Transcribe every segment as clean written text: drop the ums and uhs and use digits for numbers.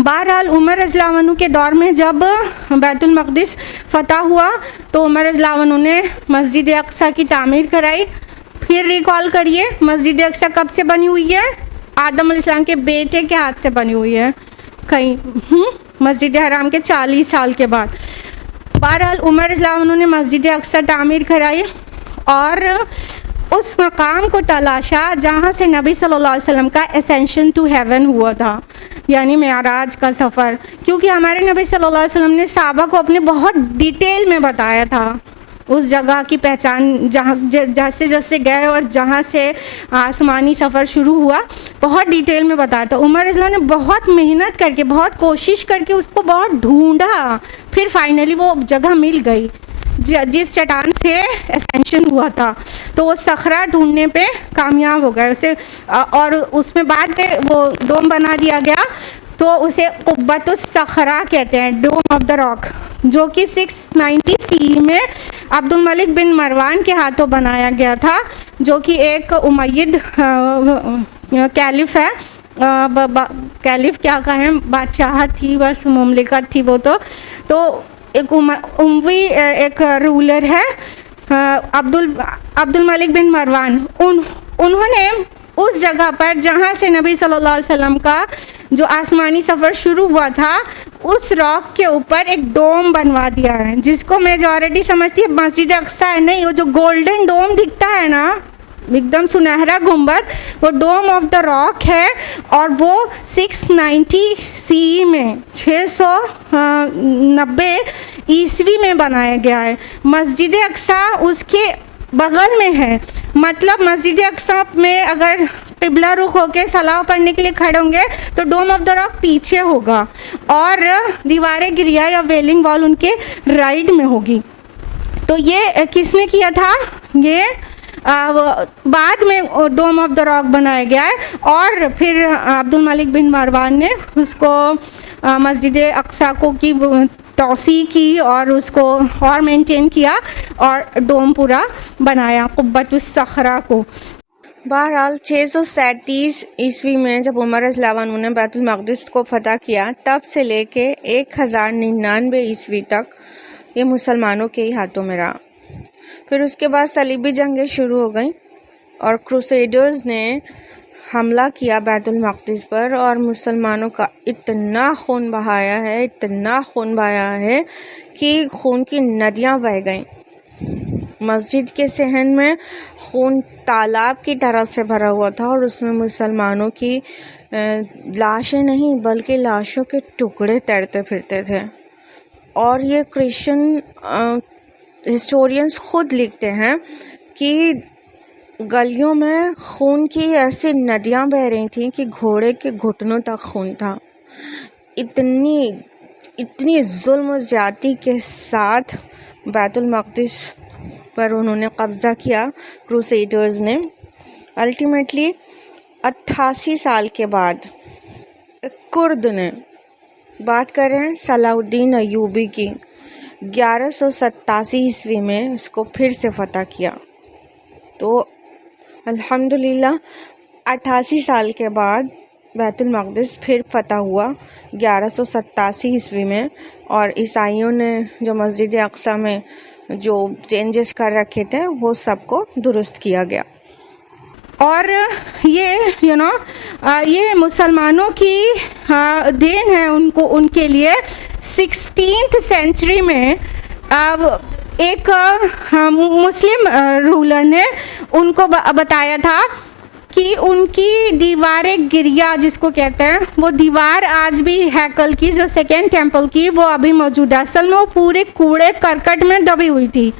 बहरहाल उमर रज़ियल्लाहु अन्हु के दौर में जब बैतुल मक़दिस फ़तह हुआ तो उमर रज़ियल्लाहु अन्हु ने मस्जिद अक़सा की तामीर कराई। फिर रिकॉल करिए, मस्जिद अक़सा कब से बनी हुई है? आदम अलैहिस्सलाम के बेटे के हाथ से बनी हुई है, कहीं मस्जिद हराम के 40 साल के बाद। बहरहाल उमर रज़ियल्लाहु अन्हु ने मस्जिद अक़सा तामीर कराई और उस मकाम को तलाशा जहाँ से नबी सल्लल्लाहु अलैहि वसल्लम का एसेंशन टू हेवन हुआ था, यानी मेराज का सफ़र। क्योंकि हमारे नबी सल्लल्लाहु अलैहि वसल्लम ने सहाबा को अपने बहुत डिटेल में बताया था उस जगह की पहचान, जहाँ जैसे जैसे गए और जहाँ से आसमानी सफ़र शुरू हुआ, बहुत डिटेल में बताया था। उमर रज़ियल्लाहु ने बहुत मेहनत करके, बहुत कोशिश करके उसको बहुत ढूंढा, फिर फाइनली वो जगह मिल गई जिस चट्टान से एसेंशन हुआ था। तो वो सखरा ढूंढने पे कामयाब हो गए उसे, और उसमें बाद में वो डोम बना दिया गया, तो उसे कुब्बतुस सखरा कहते हैं, डोम ऑफ द रॉक, जो कि 690 CE में अब्दुल मलिक बिन मरवान के हाथों बनाया गया था, जो कि एक उमय्यद कैलिफ है। कैलिफ क्या कहें, बादशाह थी, बस मुमलिकत थी वो। तो एक उमवी एक रूलर है, अब्दुल मलिक बिन मरवान। उन्होंने उस जगह पर जहाँ से नबी सल्लल्लाहु अलैहि वसल्लम का जो आसमानी सफ़र शुरू हुआ था, उस रॉक के ऊपर एक डोम बनवा दिया है, जिसको मेजॉरिटी समझती है मस्जिद अक़सा है। नहीं, वो जो गोल्डन डोम दिखता है ना, एकदम सुनहरा गुंबद, वो डोम ऑफ द रॉक है। और वो 690 CE में 690 ईस्वी में बनाया गया है। मस्जिद अक़सा उसके बगल में है, मतलब मस्जिद अक़सा में अगर क़िबला रुख होके सलाह पढ़ने के लिए खड़े होंगे तो डोम ऑफ द रॉक पीछे होगा और दीवार गिरिया या वेलिंग वॉल उनके राइट में होगी। तो ये किसने किया था? ये बाद में डोम ऑफ द रॉक बनाया गया है, और फिर अब्दुल मलिक बिन मरवान ने उसको मस्जिद अक़सा को की तौसी की और उसको और मेंटेन किया और डोम पूरा बनाया, कुब्बतुस सखरा को। बहरहाल 637 ईस्वी में जब उमर रज़ियल्लाहु अन्हु ने बैतुल मक़दिस को फ़तह किया, तब से लेके 1099 ईस्वी तक ये मुसलमानों के ही हाथों में रहा। फिर उसके बाद सलीबी जंगें शुरू हो गई और क्रूसेडर्स ने हमला किया बैतुल मक़दिस पर, और मुसलमानों का इतना खून बहाया है, इतना खून बहाया है कि खून की नदियाँ बह गईं। मस्जिद के सहन में खून तालाब की तरह से भरा हुआ था, और उसमें मुसलमानों की लाशें नहीं बल्कि लाशों के टुकड़े तैरते फिरते थे। और ये क्रिश्चियन हिस्टोरियंस खुद लिखते हैं कि गलियों में खून की ऐसी नदियाँ बह रही थीं कि घोड़े के घुटनों तक खून था। इतनी जुल्म ज़्यादती के साथ बैतुल मक़दिस पर उन्होंने कब्ज़ा किया क्रूसेडर्स ने। अल्टीमेटली 88 साल के बाद एक कुर्द ने, बात कर रहे हैं सलाहुद्दीन अय्यूबी की, 1187 ईस्वी में इसको फिर से फ़तह किया। तो अल्हम्दुलिल्लाह 88 साल के बाद बैतुल मक़दिस फिर फ़तह हुआ 1187 ईस्वी में, और ईसाइयों ने जो मस्जिद अक़सा में जो चेंजेस कर रखे थे वो सबको दुरुस्त किया गया। और ये ये मुसलमानों की देन है उनके लिए। 16th सेंचुरी में एक मुस्लिम रूलर ने उनको बताया था कि उनकी दीवार गिरिया जिसको कहते हैं, वो दीवार आज भी हैकल की, जो सेकेंड टेम्पल की, वो अभी मौजूद है। असल में वो पूरे कूड़े करकट में दबी हुई थी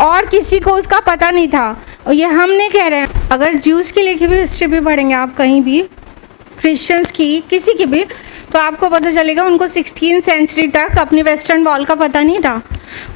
और किसी को उसका पता नहीं था। और ये हम नहीं कह रहे हैं, अगर ज्यूज़ की लिखी हुई हिस्ट्री भी पढ़ेंगे आप कहीं भी, क्रिश्चियंस की, किसी की भी, तो आपको पता चलेगा उनको 16th सेंचुरी तक अपनी वेस्टर्न वॉल का पता नहीं था,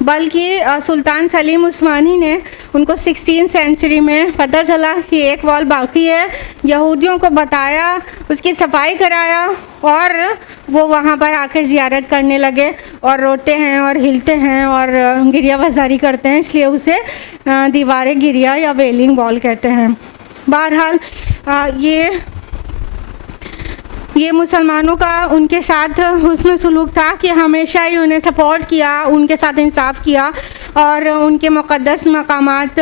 बल्कि सुल्तान सलीम उस्मानी ने उनको 16th सेंचुरी में पता चला कि एक वॉल बाकी है, यहूदियों को बताया, उसकी सफाई कराया, और वो वहाँ पर आकर ज़ियारत करने लगे और रोते हैं और हिलते हैं और गिरिया बाजारी करते हैं, इसलिए उसे दीवार गिरिया या वेलिंग वॉल कहते हैं। बहरहाल ये ये मुसलमानों का उनके साथ हुस्न सलूक था कि हमेशा ही उन्हें सपोर्ट किया, उनके साथ इंसाफ किया और उनके मुक़द्दस मकामात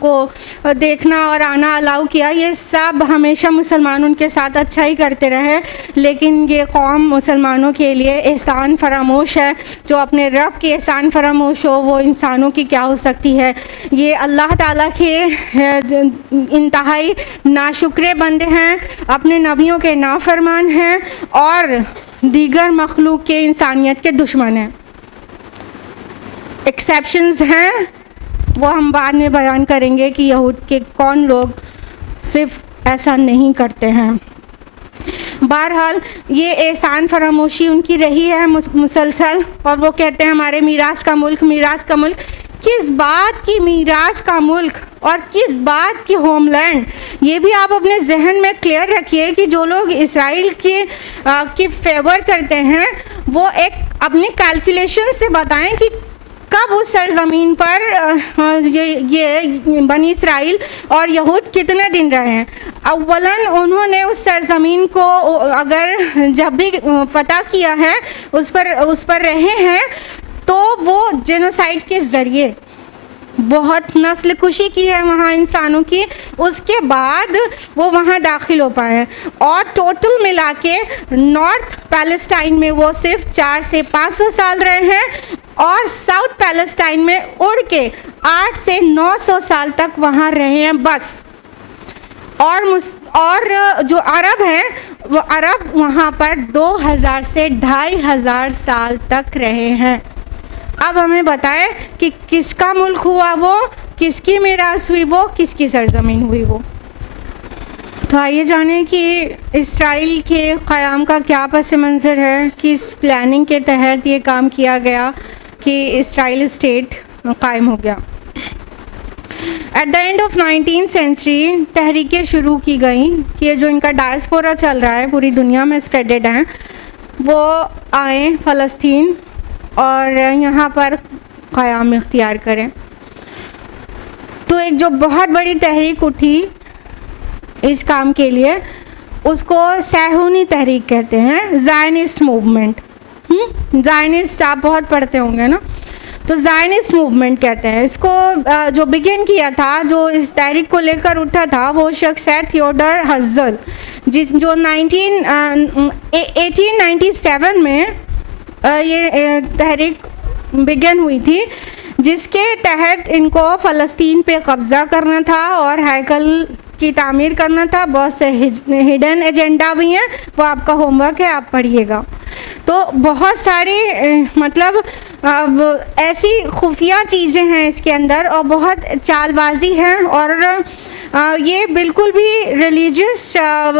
को देखना और आना अलाउ किया। ये सब हमेशा मुसलमान उनके साथ अच्छा ही करते रहे। लेकिन ये कौम मुसलमानों के लिए एहसान फरामोश है। जो अपने रब के एहसान फरामोश हो वो इंसानों की क्या हो सकती है। ये अल्लाह ताला के इंतहाई नाशुक्रे बंदे हैं, अपने नबियों के नाफरमान हैं और दीगर मखलूक के इंसानियत के दुश्मन हैं। एक्सेप्शंस हैं, वो हम बाद में बयान करेंगे कि यहूद के कौन लोग सिर्फ ऐसा नहीं करते हैं। बहरहाल ये एहसान फरामोशी उनकी रही है मुसलसल, और वो कहते हैं हमारे मीरास का मुल्क, मीरास का मुल्क। किस बात की मीरास का मुल्क और किस बात की होमलैंड, ये भी आप अपने जहन में क्लियर रखिए कि जो लोग इसराइल की फेवर करते हैं वो एक अपनी कैलकुलेशन से बताएं कि कब उस सरज़मीन पर ये बनी इसराइल और यहूद कितने दिन रहे हैं। अव्वलन उन्होंने उस सरज़मीन को अगर जब भी फतह किया है उस पर रहे हैं तो वो जेनोसाइड के ज़रिए बहुत नस्ल कुशी की है वहाँ इंसानों की, उसके बाद वो वहाँ दाखिल हो पाए हैं। और टोटल मिला के नॉर्थ पैलेस्टाइन में वो सिर्फ 400 से 500 साल रहे हैं और साउथ पैलेस्टाइन में उड़ के 800 से 900 साल तक वहाँ रहे हैं बस। और जो अरब हैं वो अरब वहाँ पर 2000 से 2500 साल तक रहे हैं। अब हमें बताएं कि किसका मुल्क हुआ वो, किसकी मीरास हुई वो, किसकी सरजमीन हुई वो। तो आइए जानें कि इसराइल के क़याम का क्या पस मंज़र है, किस प्लानिंग के तहत ये काम किया गया कि इसराइल स्टेट कायम हो गया। At the end of 19th century तहरीकें शुरू की गई कि ये जो इनका डायस्पोरा चल रहा है पूरी दुनिया में स्प्रेडेड हैं, वो आए फ़लस्तीन और यहाँ पर क़याम इख्तियार करें। तो एक जो बहुत बड़ी तहरीक उठी इस काम के लिए उसको सैहूनी तहरीक कहते हैं, ज़ायनिस्ट मूवमेंट। ज़ायनिस्ट आप बहुत पढ़ते होंगे ना, तो ज़ायनिस्ट मूवमेंट कहते हैं इसको। जो बिगिन किया था, जो इस तहरीक को लेकर उठा था, वो शख्स है थियोडर हर्ज़ल, जो 1897 में ये तहरीक बिगिन हुई थी, जिसके तहत इनको फ़लस्तीन पे कब्ज़ा करना था और हैकल की तामीर करना था। बहुत से हिडन एजेंडा भी हैं, वो आपका होमवर्क है, आप पढ़िएगा। तो बहुत सारी मतलब ऐसी खुफिया चीज़ें हैं इसके अंदर और बहुत चालबाजी है। और ये बिल्कुल भी रिलीजियस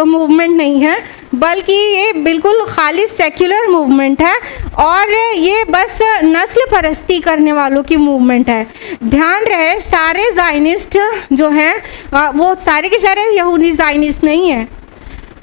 मूवमेंट नहीं है, बल्कि ये बिल्कुल खाली सेक्युलर मूवमेंट है और ये बस नस्ल परस्ती करने वालों की मूवमेंट है। ध्यान रहे, सारे ज़ायनिस्ट जो हैं वो सारे के सारे यहूदी ज़ायनिस्ट नहीं हैं।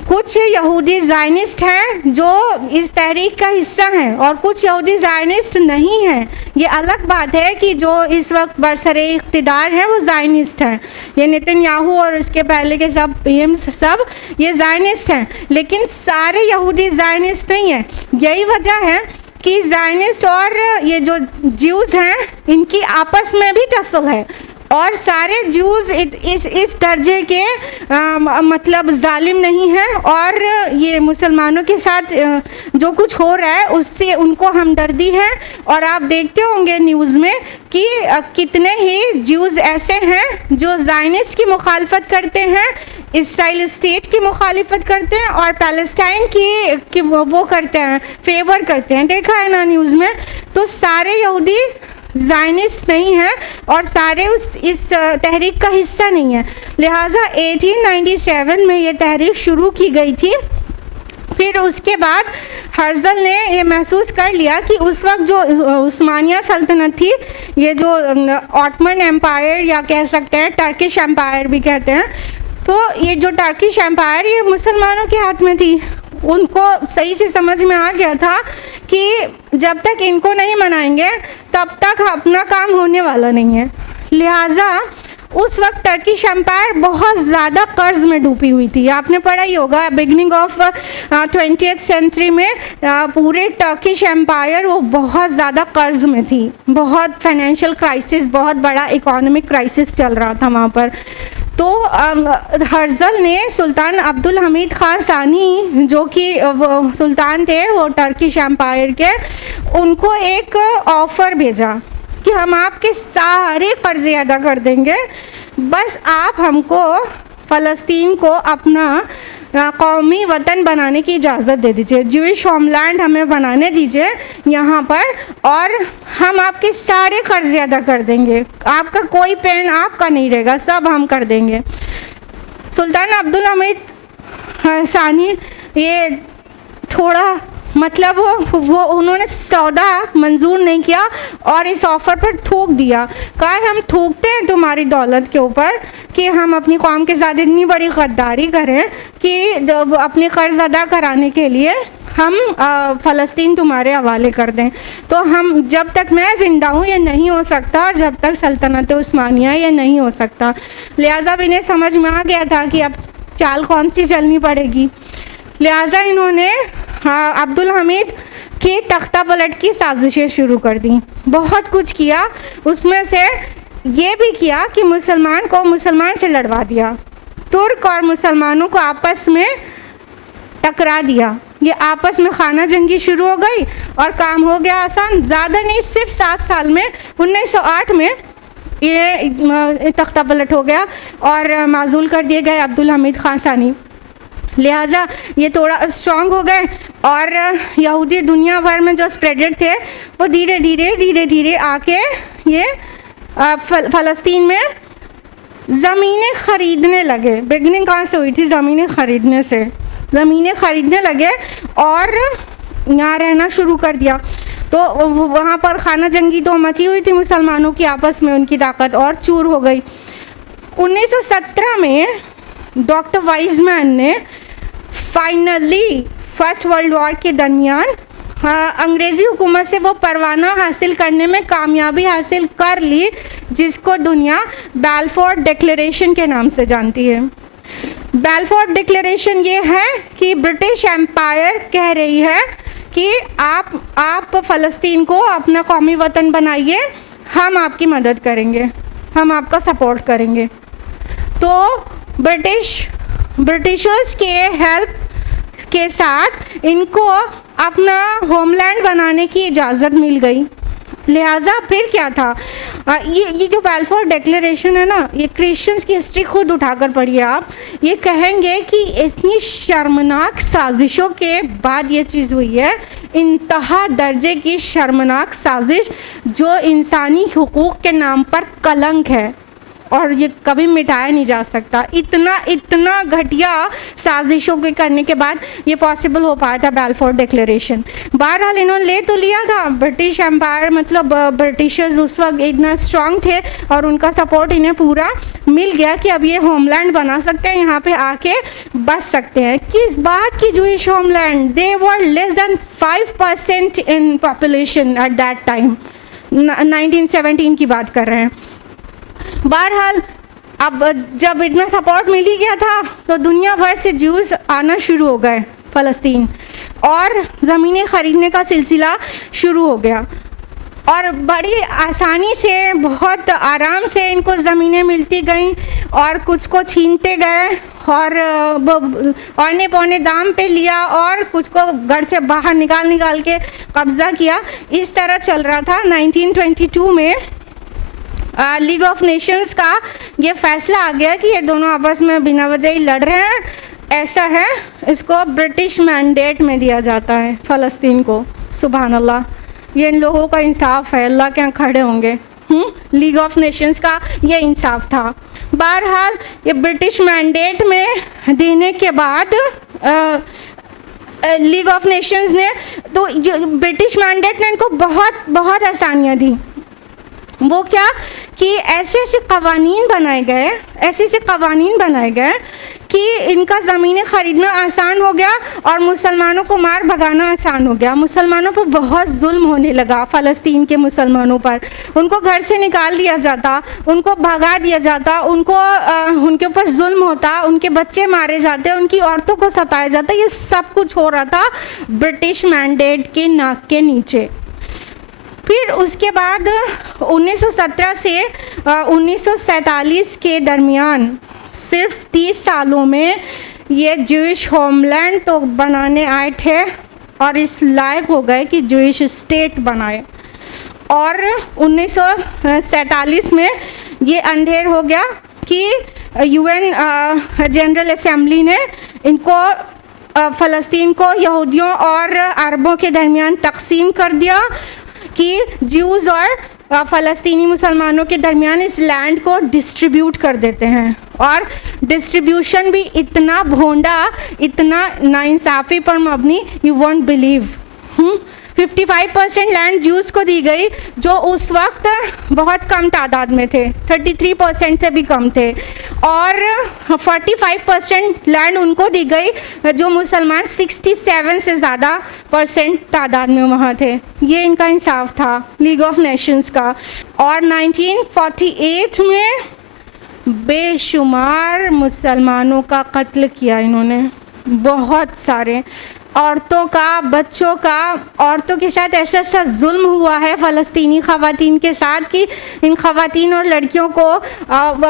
कुछ यहूदी ज़ायनिस्ट हैं जो इस तहरीक का हिस्सा हैं और कुछ यहूदी ज़ायनिस्ट नहीं हैं। ये अलग बात है कि जो इस वक्त बरसरे इक़्तिदार हैं वो ज़ायनिस्ट हैं। ये नेतन्याहू और उसके पहले के सब पीएम सब ये ज़ायनिस्ट हैं, लेकिन सारे यहूदी ज़ायनिस्ट नहीं हैं। यही वजह है कि ज़ायनिस्ट और ये जो ज्यूज़ हैं इनकी आपस में भी टसल है और सारे ज्यूज़ इस दर्जे के मतलब जालिम नहीं हैं और ये मुसलमानों के साथ जो कुछ हो रहा है उससे उनको हमदर्दी है। और आप देखते होंगे न्यूज़ में कि कितने ही ज्यूज़ ऐसे हैं जो ज़ायनिस्ट की मुखालफत करते हैं, इसराइल स्टेट की मुखालिफत करते हैं और पैलेस्टाइन की वो करते हैं, फेवर करते हैं। देखा है ना न्यूज़ में। तो सारे यहूदी ज़ायनिस्ट नहीं है और सारे इस तहरीक का हिस्सा नहीं है। लिहाजा 1897 में ये तहरीक शुरू की गई थी। फिर उसके बाद हर्ज़ल ने ये महसूस कर लिया कि उस वक्त जो उस्मानिया सल्तनत थी, ये जो ऑटमन एम्पायर या कह सकते हैं टर्किश एम्पायर भी कहते हैं, तो ये जो टर्किश एम्पायर ये मुसलमानों के हाथ में थी। उनको सही से समझ में आ गया था कि जब तक इनको नहीं मनाएंगे तब तक अपना काम होने वाला नहीं है। लिहाजा उस वक्त टर्किश एम्पायर बहुत ज़्यादा कर्ज में डूबी हुई थी। आपने पढ़ा ही होगा बिगनिंग ऑफ 20th सेंचुरी में पूरे टर्किश एम्पायर वो बहुत ज़्यादा कर्ज में थी, बहुत फाइनेंशियल क्राइसिस, बहुत बड़ा इकोनॉमिक क्राइसिस चल रहा था वहाँ पर। तो हर्जल ने सुल्तान अब्दुल हमीद ख़ान सानी जो कि सुल्तान थे वो टर्किश एम्पायर के, उनको एक ऑफ़र भेजा कि हम आपके सारे कर्ज़े अदा कर देंगे, बस आप हमको फ़लस्तीन को अपना कौमी वतन बनाने की इजाज़त दे दीजिए, ज्यूइश होमलैंड हमें बनाने दीजिए यहाँ पर, और हम आपके सारे कर्ज़े अदा कर देंगे, आपका कोई पेन आपका नहीं रहेगा, सब हम कर देंगे। सुल्तान अब्दुल हमीद सानी ये थोड़ा मतलब वो उन्होंने सौदा मंजूर नहीं किया और इस ऑफ़र पर थूक दिया, कहा हम थूकते हैं तुम्हारी दौलत के ऊपर कि हम अपनी कौम के साथ इतनी बड़ी गद्दारी करें कि अपने कर्ज अदा कराने के लिए हम फ़लस्तीन तुम्हारे हवाले कर दें। तो हम जब तक मैं ज़िंदा हूँ ये नहीं हो सकता, और जब तक सल्तनत उस्मानिया ये नहीं हो सकता। लिहाजा इन्हें समझ में आ गया था कि अब चाल कौन सी चलनी पड़ेगी। लिहाजा इन्होंने अब्दुल हमीद की तख्ता पलट की साजिशें शुरू कर दी, बहुत कुछ किया, उसमें से ये भी किया कि मुसलमान को मुसलमान से लड़वा दिया, तुर्क और मुसलमानों को आपस में टकरा दिया, ये आपस में खाना जंगी शुरू हो गई और काम हो गया आसान। ज़्यादा नहीं, सिर्फ 7 साल में 1908 में ये तख्ता पलट हो गया और माजूल कर दिए गए अब्दुल हमीद ख़ान सानी। लिहाजा ये थोड़ा स्ट्रॉन्ग हो गए और यहूदी दुनिया भर में जो स्प्रेडेड थे वो धीरे धीरे आके ये फ़लस्तीन में ज़मीनें ख़रीदने लगे। बिगनिंग कहाँ से हुई थी? ज़मीनें ख़रीदने से। ज़मीनें ख़रीदने लगे और यहाँ रहना शुरू कर दिया। तो वहाँ पर खाना जंगी तो मची हुई थी मुसलमानों की आपस में, उनकी ताकत और चूर हो गई। 1917 में डॉक्टर वाइजमैन ने फाइनली फर्स्ट वर्ल्ड वॉर के दरमियान अंग्रेज़ी हुकूमत से वो परवाना हासिल करने में कामयाबी हासिल कर ली जिसको दुनिया बैलफोर डिक्लेरेशन के नाम से जानती है। बैलफोर डिक्लेरेशन ये है कि ब्रिटिश एम्पायर कह रही है कि आप फ़लस्तीन को अपना कौमी वतन बनाइए, हम आपकी मदद करेंगे, हम आपका सपोर्ट करेंगे। तो ब्रिटिशर्स के हेल्प के साथ इनको अपना होमलैंड बनाने की इजाज़त मिल गई। लिहाजा फिर क्या था, ये जो बैलफोर डिक्लेरेशन है ना, ये क्रिश्चियंस की हिस्ट्री खुद उठाकर पढ़िए आप, ये कहेंगे कि इतनी शर्मनाक साजिशों के बाद ये चीज़ हुई है, इंतहा दर्जे की शर्मनाक साजिश जो इंसानी हुकूक के नाम पर कलंक है और ये कभी मिटाया नहीं जा सकता। इतना घटिया साजिशों के करने के बाद ये पॉसिबल हो पाया था बैलफोर डिक्लेरेशन। बहरहाल इन्होंने ले तो लिया था, ब्रिटिश एम्पायर मतलब ब्रिटिशर्स उस वक्त इतना स्ट्रॉन्ग थे और उनका सपोर्ट इन्हें पूरा मिल गया कि अब ये होमलैंड बना सकते हैं, यहाँ पे आके बस सकते हैं। किस बात की Jewish homeland? They were less than 5% in population at that time, 1917 की बात कर रहे हैं। बहरहाल अब जब इतना सपोर्ट मिल ही गया था तो दुनिया भर से ज्यूज़ आना शुरू हो गए फ़लस्तीन और ज़मीनें ख़रीदने का सिलसिला शुरू हो गया और बड़ी आसानी से, बहुत आराम से इनको ज़मीनें मिलती गईं और कुछ को छीनते गए और औने पौने दाम पे लिया और कुछ को घर से बाहर निकाल के कब्ज़ा किया। इस तरह चल रहा था। 1922 में लीग ऑफ नेशंस का ये फैसला आ गया कि ये दोनों आपस में बिना वजह ही लड़ रहे हैं, ऐसा है, इसको ब्रिटिश मैंडेट में दिया जाता है फ़लस्तीन को। सुभान अल्लाह, ये इन लोगों का इंसाफ है, अल्लाह के यहाँ खड़े होंगे। लीग ऑफ नेशंस का ये इंसाफ था। बहरहाल ये ब्रिटिश मैंडेट में देने के बाद लीग ऑफ नेशंस ने तो जो ब्रिटिश मैंडेट ने इनको बहुत आसानियाँ दी। वो क्या कि ऐसे कवानीन बनाए गए कि इनका ज़मीनें ख़रीदना आसान हो गया और मुसलमानों को मार भगाना आसान हो गया। मुसलमानों पर बहुत जुल्म होने लगा, फ़लस्तीन के मुसलमानों पर। उनको घर से निकाल दिया जाता, उनको भगा दिया जाता, उनके ऊपर जुल्म होता, उनके बच्चे मारे जाते, उनकी औरतों को सताया जाता। ये सब कुछ हो रहा था ब्रिटिश मैंडेट के नाक के नीचे। फिर उसके बाद 1917 से 1947 के दरमियान सिर्फ 30 सालों में ये ज्यूइश होमलैंड तो बनाने आए थे और इस लायक हो गए कि ज्यूइश स्टेट बनाए। और 1947 में ये अंधेर हो गया कि UN जनरल असेंबली ने इनको फ़लस्तीन को यहूदियों और अरबों के दरमियान तकसीम कर दिया कि ज्यूज़ और फ़लस्तीनी मुसलमानों के दरमियान इस लैंड को डिस्ट्रीब्यूट कर देते हैं। और डिस्ट्रीब्यूशन भी इतना भोंडा, इतना नाइंसाफ़ी पर मबनी, you won't believe. 55% land Jews को दी गई, जो उस वक्त बहुत कम तादाद में थे, 33% से भी कम थे। और 45% लैंड उनको दी गई जो मुसलमान 67 से ज़्यादा % तादाद में वहाँ थे। ये इनका इंसाफ था लीग ऑफ नेशंस का। और 1948 में बेशुमार मुसलमानों का कत्ल किया इन्होंने, बहुत सारे औरतों का, बच्चों का। औरतों के साथ ऐसा ऐसा जुल्म हुआ है फ़लस्तीनी ख़वातीन के साथ कि इन ख़वातीन और लड़कियों को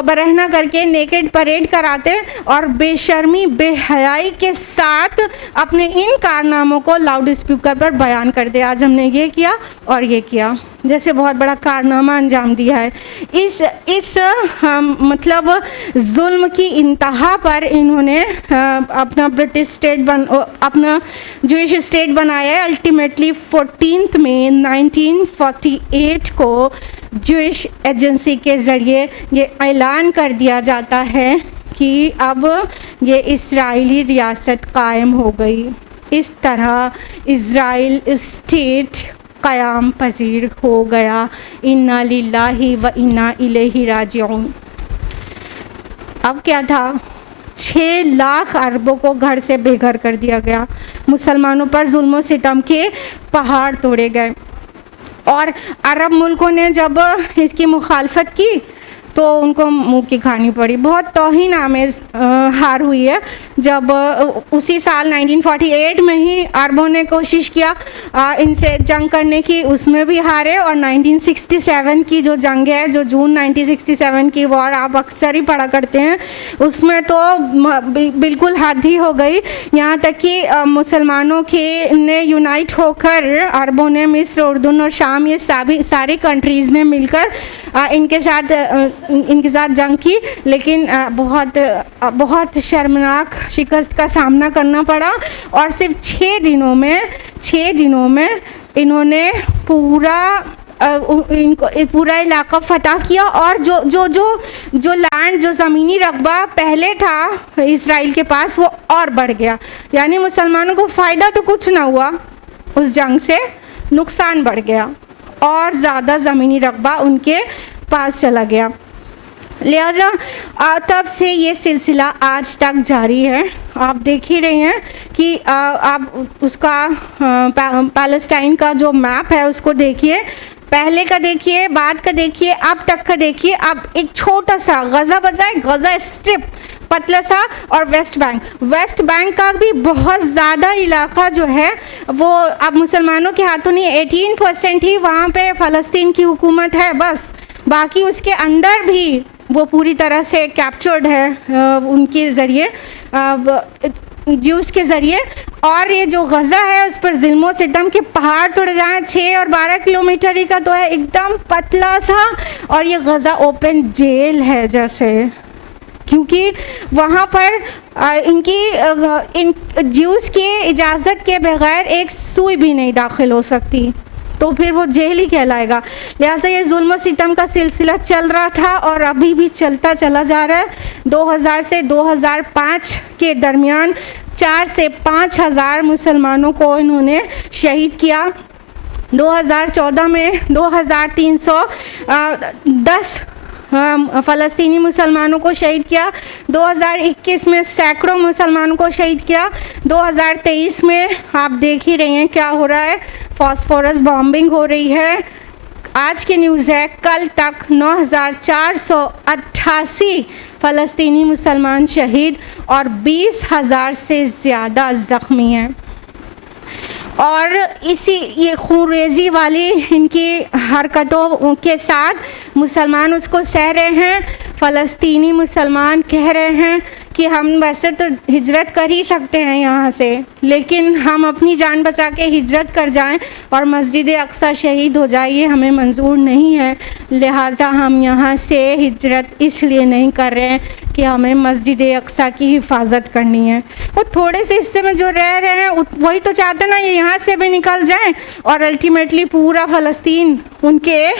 बरहना करके नेकेड परेड कराते और बेशर्मी बेहयाई के साथ अपने इन कारनामों को लाउड स्पीकर पर बयान कर दे, आज हमने ये किया और ये किया, जैसे बहुत बड़ा कारनामा अंजाम दिया है। इस मतलब जुल्म की इंतहा पर इन्होंने अपना ब्रिटिश स्टेट अपना ज्यूइश स्टेट बनाया है। अल्टीमेटली 14 मई 1948 को ज्यूइश एजेंसी के ज़रिए ये ऐलान कर दिया जाता है कि अब ये इस्राएली रियासत कायम हो गई। इस तरह इज़राइल स्टेट क़याम पजीर हो गया। इन्ना लिल्लाहि व इन्ना इलैहि राजिऊन। अब क्या था, 6 लाख अरबों को घर से बेघर कर दिया गया, मुसलमानों पर जुल्म सितम के पहाड़ तोड़े गए। और अरब मुल्कों ने जब इसकी मुखालफत की तो उनको मुँह की खानी पड़ी। बहुत तौहीन आमेज़ हार हुई है जब उसी साल 1948 में ही अरबों ने कोशिश किया इनसे जंग करने की, उसमें भी हारे। और 1967 की जो जंग है, जो जून 1967 की वॉर आप अक्सर ही पढ़ा करते हैं, उसमें तो बिल्कुल हद ही हो गई। यहाँ तक कि मुसलमानों के ने यूनाइट होकर अरबों ने मिस्र, उर्दून और शाम, ये सारी कंट्रीज़ ने मिलकर इनके साथ जंग की। लेकिन बहुत शर्मनाक शिकस्त का सामना करना पड़ा। और सिर्फ 6 दिनों में इन्होंने पूरा इलाका फतह किया। और जो लैंड, जो ज़मीनी रकबा पहले था इज़राइल के पास, वो और बढ़ गया। यानी मुसलमानों को फ़ायदा तो कुछ ना हुआ उस जंग से, नुकसान बढ़ गया और ज़्यादा ज़मीनी रकबा उनके पास चला गया। लिहाजा तब से ये सिलसिला आज तक जारी है। आप देख ही रहे हैं कि आप उसका पैलेस्टाइन का जो मैप है उसको देखिए, पहले का देखिए, बाद का देखिए, अब तक का देखिए। अब एक छोटा सा गज़ा बजाए, गज़ा स्ट्रिप पतला सा, और वेस्ट बैंक का भी बहुत ज़्यादा इलाका जो है वो अब मुसलमानों के हाथों नहीं। 18% ही वहाँ पे फ़लस्तीन की हुकूमत है बस, बाकी उसके अंदर भी वो पूरी तरह से कैप्चर्ड है उनके ज़रिए, ज्यूज़ के ज़रिए। और ये जो गज़ा है उस पर ज़ुल्म सितम के पहाड़ तोड़े जाएँ। 6 और 12 किलोमीटर ही का तो है, एकदम पतला सा। और ये गज़ा ओपन जेल है जैसे, क्योंकि वहाँ पर इन ज्यूज़ के इजाज़त के बगैर एक सुई भी नहीं दाखिल हो सकती, तो फिर वो जेल ही कहलाएगा। लिहाजा ये जुल्म सितम का सिलसिला चल रहा था और अभी भी चलता चला जा रहा है। 2000 से 2005 के दरमियान 4 से 5 हज़ार मुसलमानों को इन्होंने शहीद किया। 2014 में 2310 फ़लस्तीनी मुसलमानों को शहीद किया, 2021 में सैकड़ों मुसलमानों को शहीद किया, 2023 में आप देख ही रहे हैं क्या हो रहा है, फॉस्फोरस बॉम्बिंग हो रही है। आज की न्यूज़ है, कल तक 9,488 फ़लस्तीनी मुसलमान शहीद और 20,000 से ज़्यादा ज़ख्मी हैं। और इसी ये खूनरेज़ी वाली इनकी हरकतों के साथ मुसलमान उसको सह रहे हैं। फ़लस्तीनी मुसलमान कह रहे हैं कि हम वैसे तो हिजरत कर ही सकते हैं यहाँ से, लेकिन हम अपनी जान बचा के हिजरत कर जाएं और मस्जिद अक्सा शहीद हो जाए, ये हमें मंजूर नहीं है। लिहाजा हम यहाँ से हिजरत इसलिए नहीं कर रहे हैं कि हमें मस्जिद अक्सा की हिफाजत करनी है। वो थोड़े से हिस्से में जो रह रहे हैं वही तो चाहते ना ये यहाँ से भी निकल जाएं और अल्टीमेटली पूरा फ़लस्तीन उनके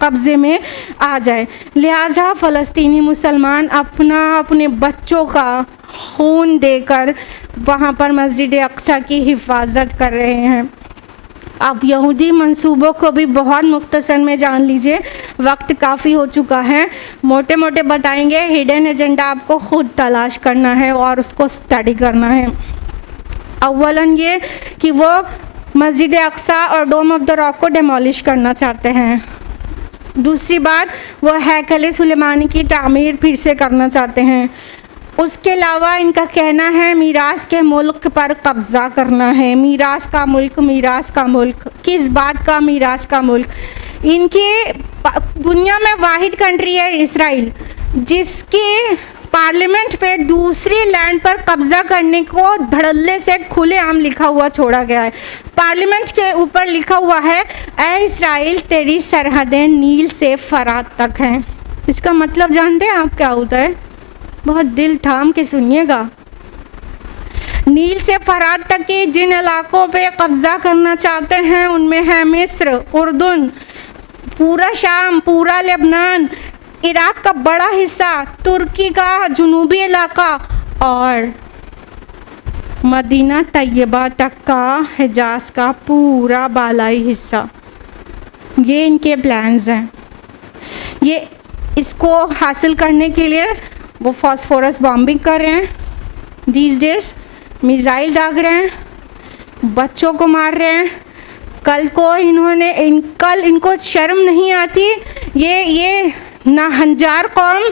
कब्ज़े में आ जाए। लिहाजा फ़लस्तीनी मुसलमान अपने बच्चों का खून देकर वहाँ पर मस्जिद अक्सा की हिफाजत कर रहे हैं। अब यहूदी मंसूबों को भी बहुत मुख्तसर में जान लीजिए, वक्त काफ़ी हो चुका है। मोटे मोटे बताएंगे, हिडन एजेंडा आपको ख़ुद तलाश करना है और उसको स्टडी करना है। अव्वलन ये कि वो मस्जिद अक्सा और डोम ऑफ द रॉक को डेमोलिश करना चाहते हैं। दूसरी बात, वो हैकल सुलेमानी की तामीर फिर से करना चाहते हैं। उसके अलावा इनका कहना है मीरास के मुल्क पर कब्ज़ा करना है। मीरास का मुल्क, मीरास का मुल्क, किस बात का मीरास का मुल्क? इनके दुनिया में वाहिद कंट्री है इसराइल, जिसके पार्लियामेंट पे दूसरी लैंड पर कब्ज़ा करने को धड़ल्ले से खुलेआम लिखा हुआ छोड़ा गया है। पार्लियामेंट के ऊपर लिखा हुआ है, ऐ इसराइल तेरी सरहदें नील से फरात तक हैं। इसका मतलब जानते हैं आप क्या होता है? बहुत दिल थाम के सुनिएगा। नील से फरात तक के जिन इलाकों पे कब्ज़ा करना चाहते हैं उनमें है मिस्र, उर्दन, पूरा शाम, पूरा लेबनान, इराक का बड़ा हिस्सा, तुर्की का जुनूबी इलाका और मदीना तैयबा तक का हिजाज का पूरा बालाई हिस्सा। ये इनके प्लान्स हैं। ये इसको हासिल करने के लिए वो फॉस्फोरस बॉम्बिंग कर रहे हैं, दीज डेज मिसाइल दाग रहे हैं, बच्चों को मार रहे हैं। कल इनको शर्म नहीं आती। ये नाहंजार कौम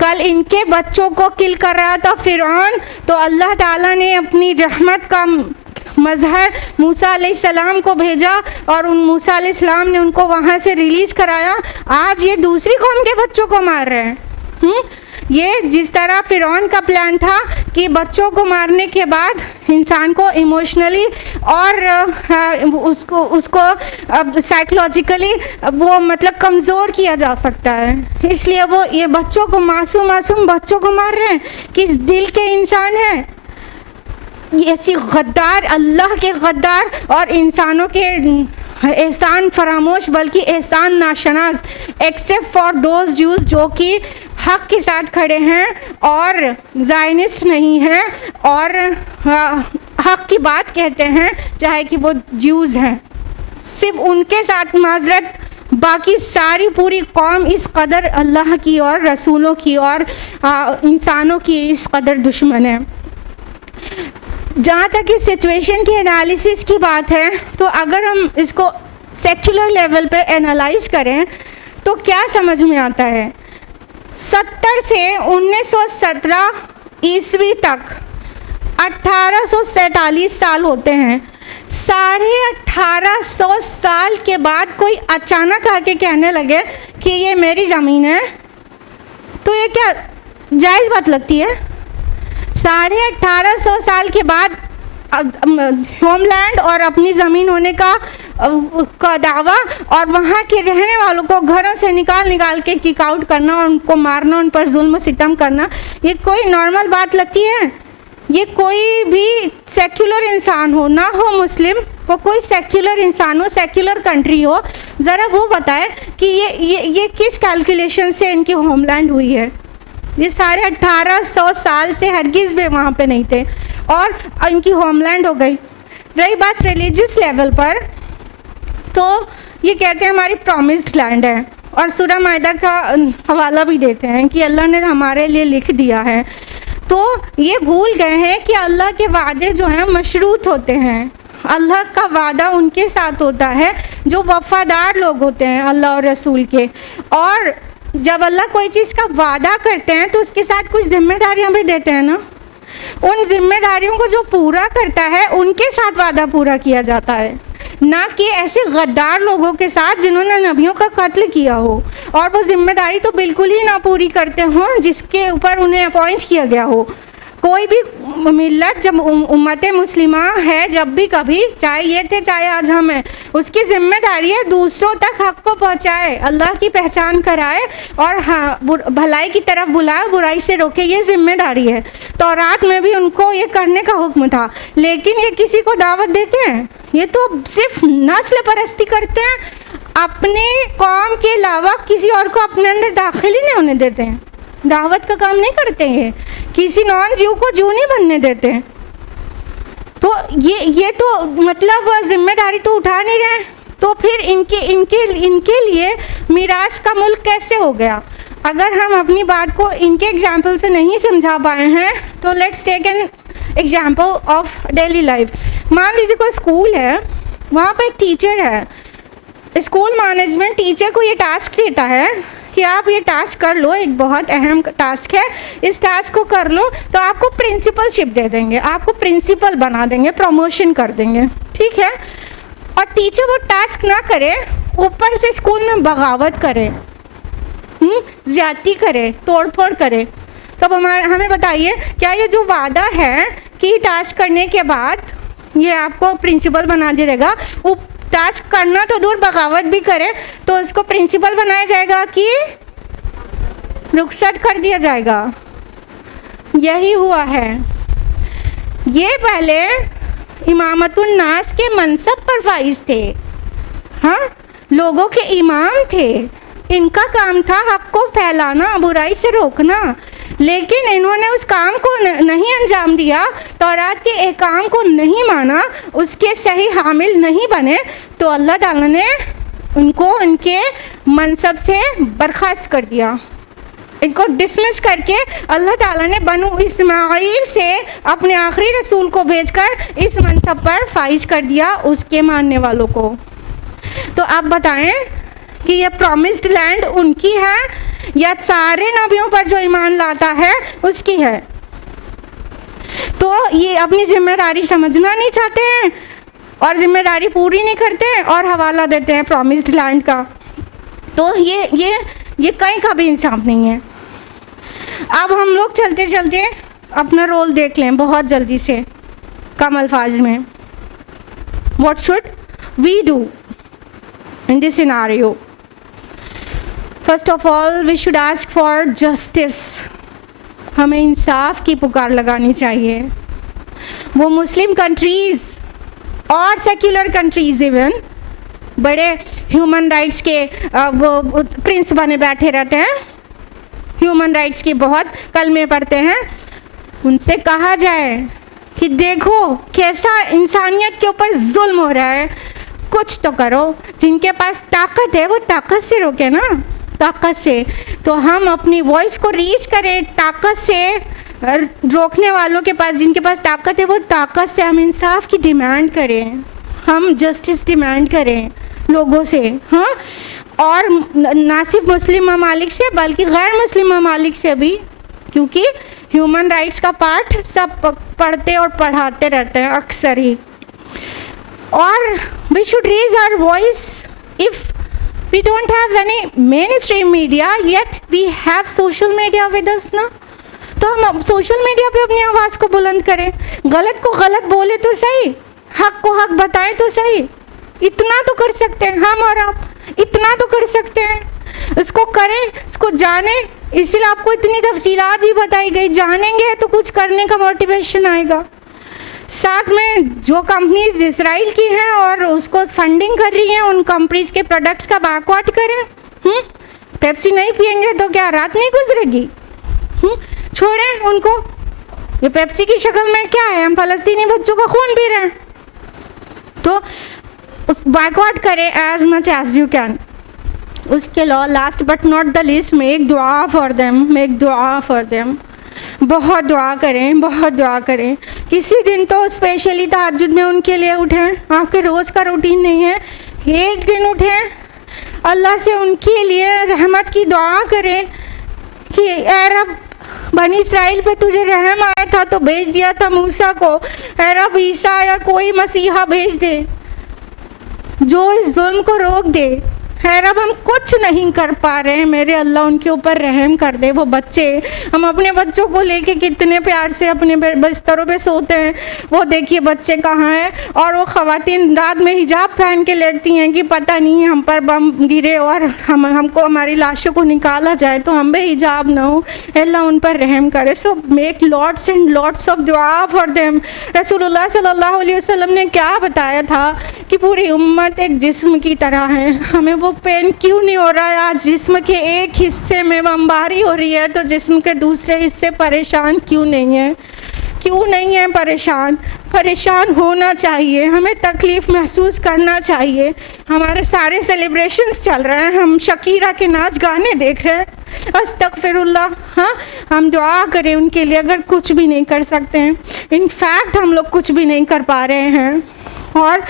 कल इनके बच्चों को किल कर रहा था फिरौन, तो अल्लाह ताला ने अपनी रहमत का मज़हर मूसा अलैहिस्सलाम को भेजा और उन मूसा अलैहिस्सलाम ने उनको वहाँ से रिलीज़ कराया। आज ये दूसरी कौम के बच्चों को मार रहे हैं। ये जिस तरह फिरौन का प्लान था कि बच्चों को मारने के बाद इंसान को इमोशनली और उसको साइकोलॉजिकली वो मतलब कमज़ोर किया जा सकता है, इसलिए वो ये बच्चों को मासूम बच्चों को मार रहे हैं। किस दिल के इंसान हैं ऐसी गद्दार, अल्लाह के गद्दार और इंसानों के एहसान फरामोश बल्कि एहसान नाशनाज, एक्सेप्ट फॉर दोज ज्यूज़ जो कि हक के साथ खड़े हैं और ज़ायनिस्ट नहीं हैं और हक की बात कहते हैं, चाहे कि वो ज्यूज़ हैं। सिर्फ उनके साथ माजरत, बाकी सारी पूरी कौम इस कदर अल्लाह की और रसूलों की और इंसानों की इस कदर दुश्मन है। जहाँ तक इस सिचुएशन की एनालिसिस की बात है, तो अगर हम इसको सेक्युलर लेवल पे एनालाइज करें तो क्या समझ में आता है? 70 से 1917 ईस्वी तक 1847 साल होते हैं। 1850 साल के बाद कोई अचानक आके कहने लगे कि ये मेरी ज़मीन है, तो ये क्या जायज़ बात लगती है? 1850 साल के बाद होमलैंड और अपनी ज़मीन होने का दावा और वहाँ के रहने वालों को घरों से निकाल के किक आउट करना और उनको मारना, उन पर जुल्म सितम करना, ये कोई नॉर्मल बात लगती है? ये कोई भी सेक्युलर इंसान हो, ना हो मुस्लिम, वो कोई सेक्युलर इंसान हो, सेक्युलर कंट्री हो, ज़रा वो बताए कि ये किस कैलकुलेशन से इनकी होमलैंड हुई है? ये सारे 1800 साल से हरगिज़ भी वहाँ पे नहीं थे और इनकी होमलैंड हो गई। रही बात रिलीजियस लेवल पर, तो ये कहते हैं हमारी प्रॉमिस्ड लैंड है और सूरह माइदा का हवाला भी देते हैं कि अल्लाह ने हमारे लिए लिख दिया है। तो ये भूल गए हैं कि अल्लाह के वादे जो हैं मशरूत होते हैं। अल्लाह का वादा उनके साथ होता है जो वफ़ादार लोग होते हैं अल्लाह और रसूल के। और जब अल्लाह कोई चीज़ का वादा करते हैं तो उसके साथ कुछ जिम्मेदारियां भी देते हैं ना। उन जिम्मेदारियों को जो पूरा करता है उनके साथ वादा पूरा किया जाता है, ना कि ऐसे गद्दार लोगों के साथ जिन्होंने नबियों का कत्ल किया हो और वो जिम्मेदारी तो बिल्कुल ही ना पूरी करते हों जिसके ऊपर उन्हें अपॉइंट किया गया हो। कोई भी मिल्लत जब उम्मत मुस्लिमा है, जब भी कभी, चाहे ये थे चाहे आज हम हैं, उसकी जिम्मेदारी है दूसरों तक हक़ को पहुँचाए, अल्लाह की पहचान कराए और हाँ भलाई की तरफ बुलाए, बुराई से रोके। ये जिम्मेदारी है। तौरात में भी उनको ये करने का हुक्म था, लेकिन ये किसी को दावत देते हैं? ये तो सिर्फ नस्ल परस्ती करते हैं, अपने कौम के अलावा किसी और को अपने अंदर दाखिल ही नहीं होने देते हैं। दावत का काम नहीं करते हैं, किसी नॉन जीव को जीव नहीं बनने देते हैं। तो ये तो मतलब जिम्मेदारी तो उठा नहीं रहे। तो फिर इनके लिए मीरास का मुल्क कैसे हो गया? अगर हम अपनी बात को इनके एग्जाम्पल से नहीं समझा पाए हैं तो let's take an example of daily life. मान लीजिए कोई स्कूल है, वहाँ पर एक टीचर है। स्कूल मैनेजमेंट टीचर को ये टास्क देता है कि आप ये टास्क कर लो, एक बहुत अहम टास्क है, इस टास्क को कर लो तो आपको प्रिंसिपलशिप दे देंगे, आपको प्रिंसिपल बना देंगे, प्रमोशन कर देंगे, ठीक है। और टीचर वो टास्क ना करे, ऊपर से स्कूल में बगावत करे, ज़्यादती करे, तोड़फोड़ करे, तब हमें बताइए क्या ये जो वादा है कि टास्क करने के बाद ये आपको प्रिंसिपल बना देगा, वो टास्क करना तो दूर बगावत भी करे तो उसको प्रिंसिपल बनाया जाएगा कि रुखसत कर दिया जाएगा? यही हुआ है। ये पहले इमामतुन नास के मनसब पर फाइज थे, हाँ, लोगों के इमाम थे, इनका काम था हक को फैलाना, बुराई से रोकना, लेकिन इन्होंने उस काम को नहीं अंजाम दिया, तौरात के एहकाम को नहीं माना, उसके सही हामिल नहीं बने, तो अल्लाह ताला ने उनको उनके मनसब से बर्खास्त कर दिया। इनको डिसमिस करके अल्लाह ताला ने बनु इस्माइल से अपने आखिरी रसूल को भेजकर इस मनसब पर फाइज कर दिया उसके मानने वालों को। तो आप बताएं कि ये प्रॉमिस्ड लैंड उनकी है या सारे नबियों पर जो ईमान लाता है उसकी है? तो ये अपनी जिम्मेदारी समझना नहीं चाहते हैं और जिम्मेदारी पूरी नहीं करते हैं और हवाला देते हैं प्रॉमिस्ड लैंड का। तो ये कहीं का भी इंसाफ नहीं है। अब हम लोग चलते चलते अपना रोल देख लें बहुत जल्दी से, कम अल्फाज में। What should we do in this scenario? First of all we should ask for justice. हमें इंसाफ की पुकार लगानी चाहिए। वो मुस्लिम कंट्रीज़ और सेक्युलर कंट्रीज़ इवन बड़े ह्यूमन राइट्स के वो प्रिंस बने बैठे रहते हैं, ह्यूमन राइट्स की बहुत कलमे पढ़ते हैं। उनसे कहा जाए कि देखो कैसा इंसानियत के ऊपर जुल्म हो रहा है, कुछ तो करो। जिनके पास ताकत है वो ताकत से रोके ना, ताकत से। तो हम अपनी वॉइस को रीच करें ताकत से, रोकने वालों के पास, जिनके पास ताकत है वो ताकत से हम इंसाफ की डिमांड करें, हम जस्टिस डिमांड करें लोगों से, हाँ। और ना सिर्फ मुस्लिम ममालिक से बल्कि गैर मुस्लिम ममालिक से भी, क्योंकि ह्यूमन राइट्स का पाठ सब पढ़ते और पढ़ाते रहते हैं अक्सर ही। और we should raise our voice. If we don't have any mainstream media yet we have social media with us ना, तो हम सोशल मीडिया पे अपनी आवाज़ को बुलंद करें, गलत को गलत बोले तो सही, हक को हक बताएं तो सही। इतना तो कर सकते हैं हम और आप, इतना तो कर सकते हैं। इसको करें, इसको जानें, इसलिए आपको इतनी तफसीलात भी बताई गई। जानेंगे तो कुछ करने का मोटिवेशन आएगा। साथ में जो कंपनीज इसराइल की हैं और उसको फंडिंग कर रही हैं, उन कंपनीज के प्रोडक्ट्स का बायकॉट करें। पेप्सी नहीं पियेंगे तो क्या रात नहीं गुजरेगी? छोड़ें उनको। ये पेप्सी की शक्ल में क्या है? हम फ़लस्तीनी बच्चों का खून पी रहे हैं। तो उस बायकॉट करें as much as you can. उसके last but not the least, make दुआ फॉर देम, मेक दुआ फॉर देम। बहुत दुआ करें, बहुत दुआ करें। किसी दिन तो स्पेशली तहज्जुद में उनके लिए उठें। आपके रोज़ का रूटीन नहीं है, एक दिन उठें, अल्लाह से उनके लिए रहमत की दुआ करें कि ऐ रब, बनी इसराइल पे तुझे रहम आया था तो भेज दिया था मूसा को, ऐ रब ईसा या कोई मसीहा भेज दे जो इस जुल्म को रोक दे। है रब, हम कुछ नहीं कर पा रहे हैं, मेरे अल्लाह उनके ऊपर रहम कर दे। वो बच्चे, हम अपने बच्चों को लेके कितने प्यार से अपने बिस्तरों पे सोते हैं, वो देखिए बच्चे कहाँ हैं। और वो ख़वातीन रात में हिजाब पहन के लेटती हैं कि पता नहीं हम पर बम गिरे और हमको हमारी लाशों को निकाला जाए तो हम भी हिजाब ना हो। अल्लाह उन पर रहम करे। So make lots and lots of दुआ फॉर देम। रसूलुल्लाह सल्लल्लाहु अलैहि वसल्लम ने क्या बताया था कि पूरी उम्मत एक जिस्म की तरह है। हमें वो पेन क्यों नहीं हो रहा है? आज जिस्म के एक हिस्से में बमबारी हो रही है तो जिस्म के दूसरे हिस्से परेशान क्यों नहीं है? क्यों नहीं है परेशान? परेशान होना चाहिए, हमें तकलीफ़ महसूस करना चाहिए। हमारे सारे सेलिब्रेशंस चल रहे हैं, हम शकीरा के नाच गाने देख रहे हैं, अस्तगफिरुल्लाह। हाँ, हम दुआ करें उनके लिए अगर कुछ भी नहीं कर सकते हैं। इनफैक्ट हम लोग कुछ भी नहीं कर पा रहे हैं, और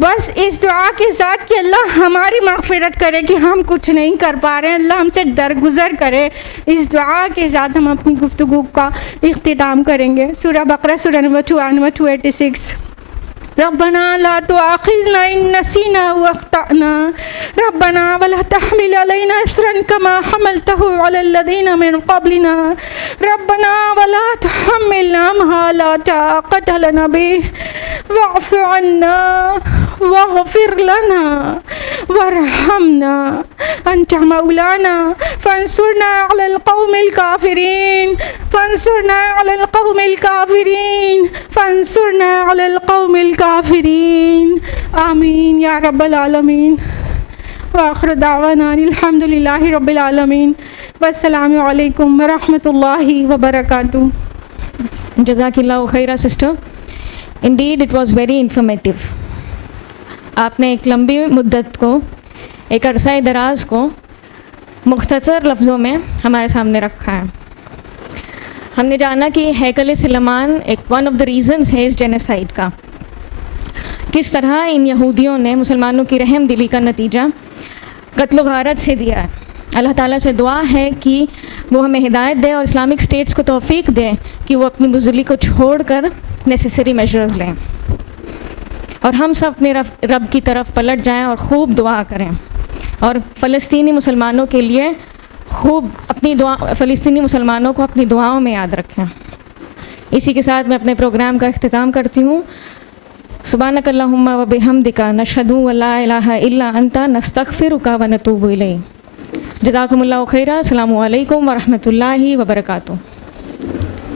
बस इस दुआ के साथ कि अल्लाह हमारी मग़फ़िरत करे कि हम कुछ नहीं कर पा रहे हैं, अल्लाह हमसे दरगुज़र करे। इस दुआ के साथ हम अपनी गुफ्तगू का इख्तिताम करेंगे। सूरह बकरा सूरह नंबर 286। रब्बना ला तुआखिज़ना इन नसीना व अख्ताना रब्बना वला तहमिल अलैना इसरन कमा हमलतहु अलल लज़ीना मिन क़ब्लिना रब्बना वला तुहम्मिलना मा ला ताक़त लना बिही वअफ़ु अन्ना वग़फ़िर लना वरहमना अंता मौलाना फंसुरना अलल क़ौमिल काफ़िरीन फंसुरना अलल क़ौमिल काफ़िरीन फंसुरना अलल क़ौमिल काफ़िरीन। आमीन या रब्बल आलमीन। व आखिर दावाना अल्हम्दुलिल्लाहि रब्बिल आलमीन। वस्सलामु अलैकुम व रहमतुल्लाहि व बरकातुहू। जज़ाकिल्लाहु खैरा sister, indeed it was very informative. आपने एक लंबी मुद्दत को, एक अरसा दराज को मुख्तसर लफ्ज़ों में हमारे सामने रखा है। हमने जाना कि हैकल सुलेमान एक वन ऑफ द रीज़न्स है इस जेनोसाइड का। किस तरह इन यहूदियों ने मुसलमानों की रहम दिली का नतीजा कत्ल गारत से दिया है। अल्लाह ताला से दुआ है कि वो हमें हिदायत दे और इस्लामिक स्टेट्स को तौफीक दे कि वो अपनी बुज़दिली को छोड़कर नेसेसरी मेजर्स लें, और हम सब अपने रब की तरफ पलट जाएं और ख़ूब दुआ करें, और फ़लस्तीनी मुसलमानों के लिए खूब अपनी दुआ, फ़लस्तीनी मुसलमानों को अपनी दुआओं में याद रखें। इसी के साथ मैं अपने प्रोग्राम का इख्तिताम करती हूँ। सुब्हानक अल्लाहुम्मा व बिहम्दिका नशहदु अल्ला इलाहा इल्ला अंता नस्तगफिरुका व नतूबु इलैक। जज़ाकुमुल्लाहु खैरा। अस्सलामु अलैकुम व रहमतुल्लाहि व बरकातुहू।